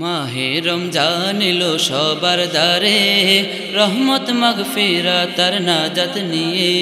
মাহে রমজান এলো সবার দ্বারে, রহমত মাগফিরাত আর নাজাত নিয়ে।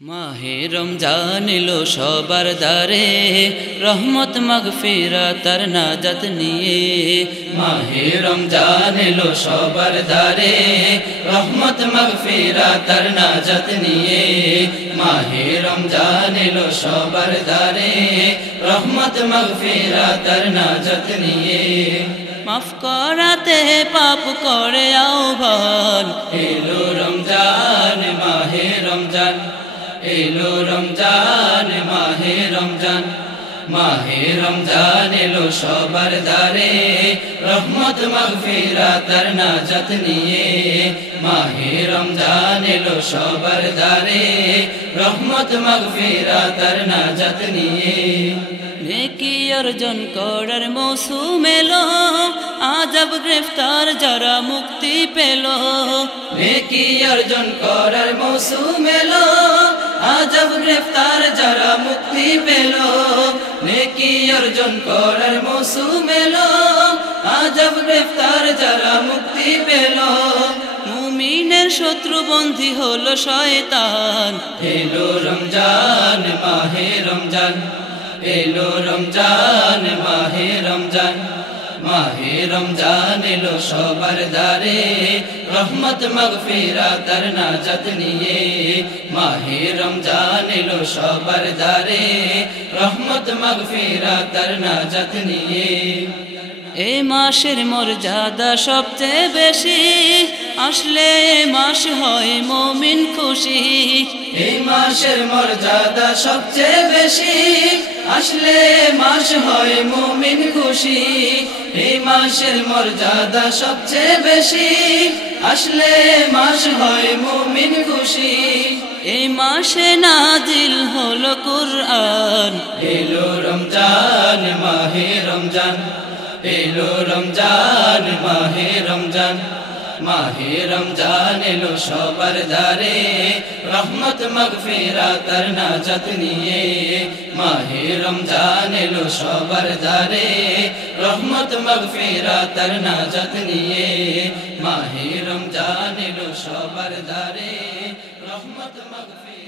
মাহে রমজান এলো সবার দ্বারে, রহমত মাগফিরাত আর নাজাত নিয়ে। মাহে রমজান এলো সবার দ্বারে, রহমত মাগফিরাত আর নাজাত নিয়ে। মাহে রমজান এলো সবার দ্বারে, রহমত মাগফিরাত আর নাজাত নিয়ে। মাফ করাতে পাপ করে আহ্বান, এলো রমজান মাহে রমজান, এলো রমজান মাহে রমজান। মাহে রমজান এলো সবার দ্বারে, রহমত মাগফিরাত আর নাজাত নিয়ে। মাহে রমজান এলো সবার দ্বারে, রহমত মাগফিরাত আর নাজাত নিয়ে। নেকি অর্জন করার মৌসুম এলো, আজব গ্রেফতার যারা মুক্তি পেল। নেকি অর্জন করার মৌসুম এলো, আজব গ্রেফতার যারা মুক্তি পেল। নেকি অর্জন করার মৌসুম এলো, আজব গ্রেফতার যারা মুক্তি পেল। মুমিনের শত্রু বন্দী হলো শয়তান, এলো রমজান মাহে রমজান, এলো রমজান মাহে রমজান। মাহে রমজান এলো সবার দ্বারে, রহমত মাগফিরাত আর নাজাত নিয়ে। মাহে রমজান এলো সবার দ্বারে, রহমত মাগফিরাত আর নাজাত নিয়ে। এই মাসের মর্যাদা সবচেয়ে বেশি, আসলে এ মাস হয় মুমিন খুশি। এই মাসের মর্যাদা সবচেয়ে বেশি, আসলে মাস হয় মুমিন খুশি। এই মাসের মর্যাদা সবচেয়ে বেশি, আসলে মাস হয় মুমিন খুশি। এই মাসে নাজিল হলো কুরআন, এলো রমজান মাহে রমজান, এলো রমজান মাহে রমজান। মাহে রমজান এলো সবার দ্বারে, রহমত মাগফিরাত আর নাজাত নিয়ে। মাহে রমজান এলো সবার দ্বারে, রহমত মাগফিরাত আর নাজাত নিয়ে। মাহে রমজান এলো সবার দ্বারে, রহমত মাগফিরাত।